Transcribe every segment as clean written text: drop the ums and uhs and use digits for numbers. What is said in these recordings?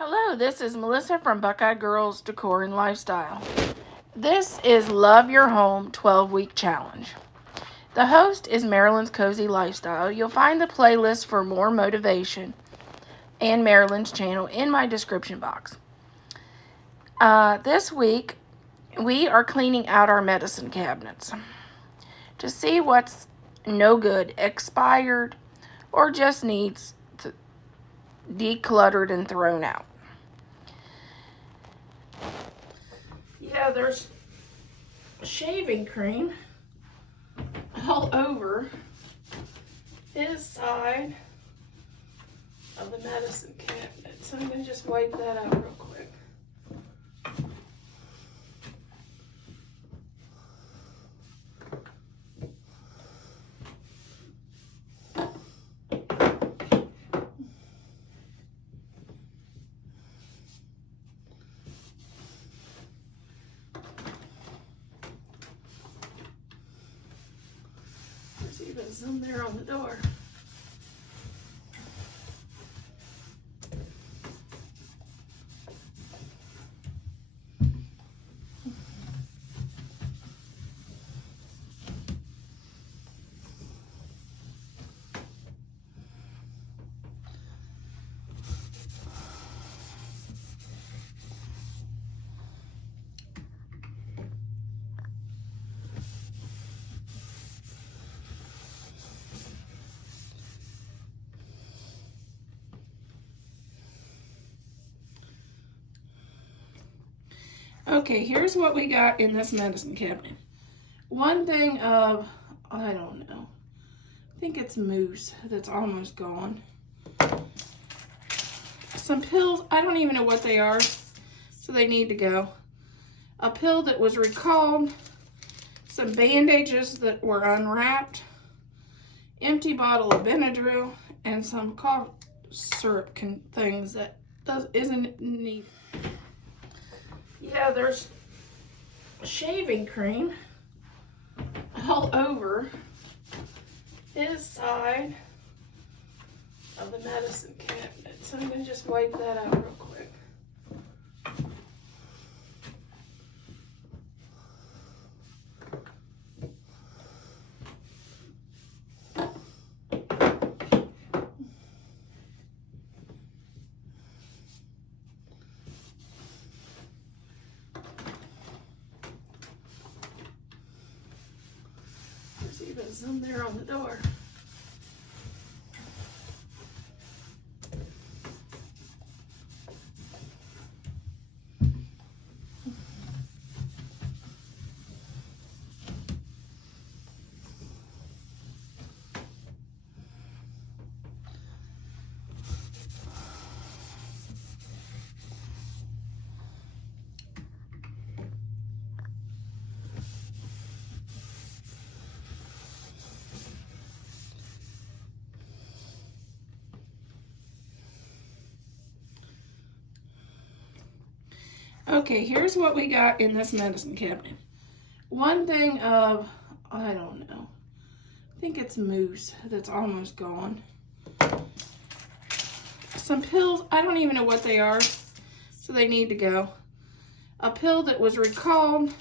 Hello, this is Melissa from Buckeye Girls Decor and Lifestyle. This is Love Your Home 12-Week Challenge. The host is Marilyn's Cozy Lifestyle. You'll find the playlist for more motivation and Marilyn's channel in my description box. This week, we are cleaning out our medicine cabinets to see what's no good, expired, or just needs decluttered and thrown out. Yeah, there's shaving cream all over this side of the medicine cabinet. So I'm going to just wipe that out real quick. There's even some there on the door. Okay, here's what we got in this medicine cabinet. One thing of, I don't know, I think it's mousse that's almost gone. Some pills, I don't even know what they are, so they need to go. A pill that was recalled, some bandages that were unwrapped, empty bottle of Benadryl, and some cough syrup things that isn't needed. Yeah, there's shaving cream all over this side of the medicine cabinet. So I'm going to just wipe that out real quick. There's even some there on the door. Okay, here's what we got in this medicine cabinet. One thing of, I don't know, I think it's mousse that's almost gone. Some pills, I don't even know what they are, so they need to go. A pill that was recalled,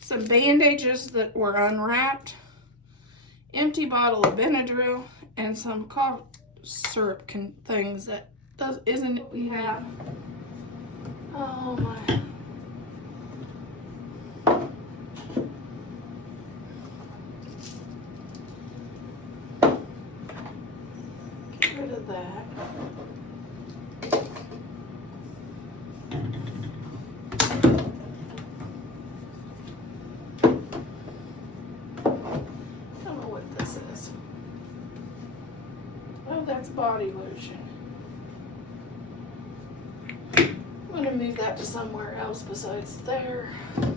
some bandages that were unwrapped, empty bottle of Benadryl, and some cough syrup things that isn't we have. Oh my. Get rid of that. I don't know what this is. Oh, that's body lotion. I'm going to move that to somewhere else besides there. I'm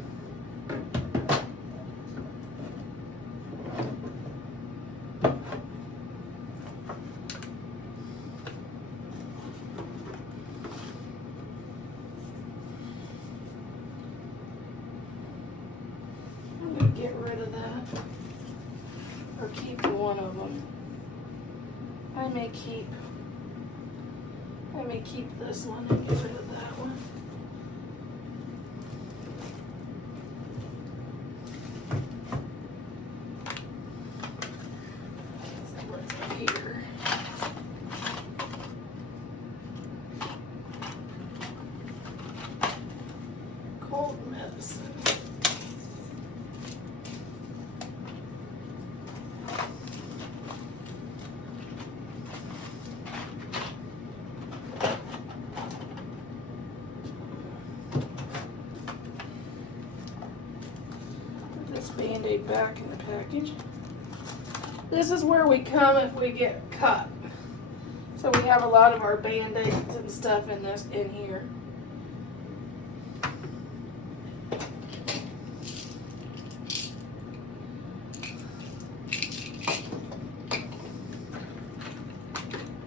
going to get rid of that. Or keep one of them. I may keep Let me keep this one and get rid of that one. So what's here? Cold medicine. Band-Aid back in the package. This is where we come if we get cut. So we have a lot of our Band-Aids and stuff in here.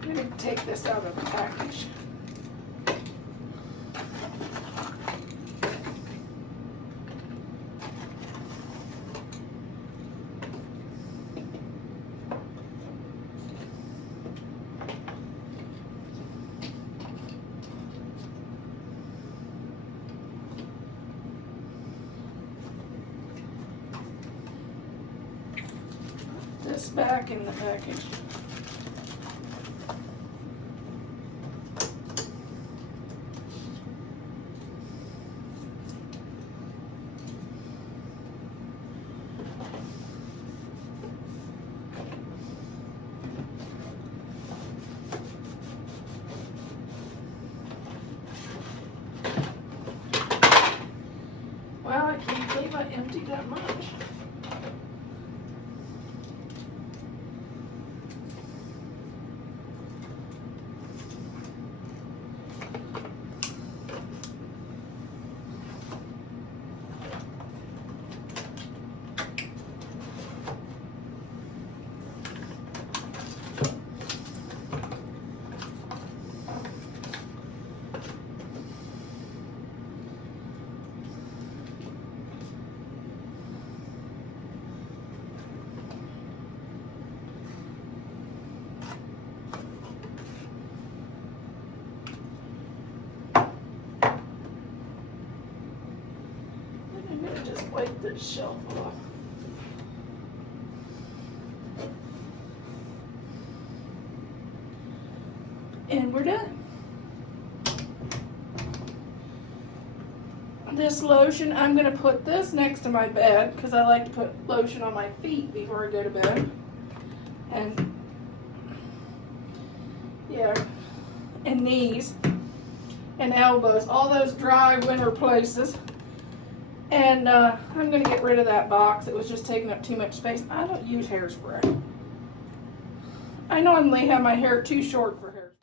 I'm going to take this out of the package. This back in the package. Wow, I can't believe I emptied that much. Just wipe this shelf off. And we're done. This lotion, I'm going to put this next to my bed because I like to put lotion on my feet before I go to bed. And yeah, and knees and elbows, all those dry winter places. And I'm going to get rid of that box. It was just taking up too much space. I don't use hairspray. I normally have my hair too short for hairspray.